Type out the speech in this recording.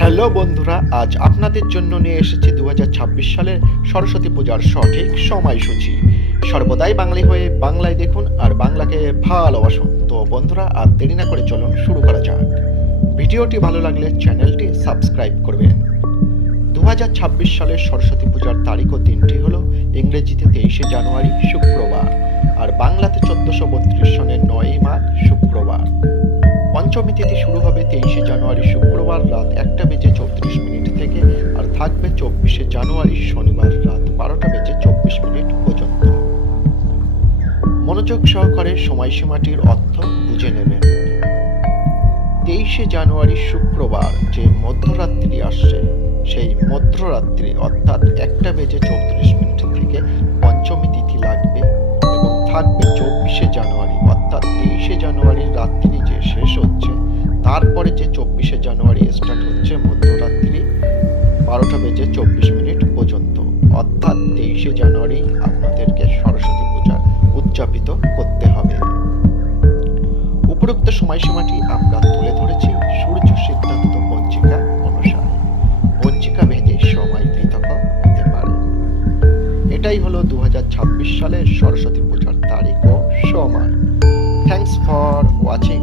Hello বন্ধুরা, আজ আপনাদের জন্য নিয়ে এসেছি দু হাজার ছাব্বিশ সালের সরস্বতী পূজার সঠিক সময়সূচি। সর্বদাই বাঙালি হয়ে বাংলায় দেখুন আর বাংলাকে ভালোবাসুন। তো বন্ধুরা, আর দেরি না করে চলুন শুরু করা যাক। ভিডিওটি ভালো লাগলে চ্যানেলটি সাবস্ক্রাইব করবেন। দু হাজার ছাব্বিশ সালের সরস্বতী পূজার তারিখ ও দিনটি হলো ইংরেজিতে তেইশে জানুয়ারি, শুক্রবার, আর বাংলাতে চোদ্দশো বত্রিশ সনের নয়ই মাঘ, শুক্রবার। পঞ্চমী তিথি শুরু হবে তেইশে জানুয়ারি, শুক্রবার রাত চব্বিশে জানুয়ারি শনিবার রাত বারোটা বেজে চব্বিশ মিনিট পর্যন্ত। মনোযোগ সহকারে সময়সীমাটির অর্থ বুঝে নেবেন। তেইশে জানুয়ারি শুক্রবার যে মধ্যরাত্রি আসছে, সেই মধ্যরাত্রি অর্থাৎ একটা বেজে চৌত্রিশ মিনিট থেকে পঞ্চমী তিথি লাগবে এবং থাকবে চব্বিশে জানুয়ারি। অর্থাৎ তেইশে জানুয়ারির রাত্রি যে শেষ হচ্ছে, তারপরে যে চব্বিশে জানুয়ারি স্টার্ট হচ্ছে মধ্যরাত্রি। বারোটা বেজে চব্বিশ মিনিট পর্যন্ত। অর্থাৎ তেইশে জানুয়ারি আপনাদেরকে সরস্বতী পূজা উদযাপিত করতে হবে। উপরোক্ত সময়সীমাটি আমরা তুলে ধরেছি সূর্য সিদ্ধান্ত পঞ্জিকা অনুসারে। পঞ্জিকা ভেদে সময় পৃথক হতে পারে। এটাই হলো দু হাজার ছাব্বিশ সালের সরস্বতী পূজার তারিখ ও সময়। Thanks for watching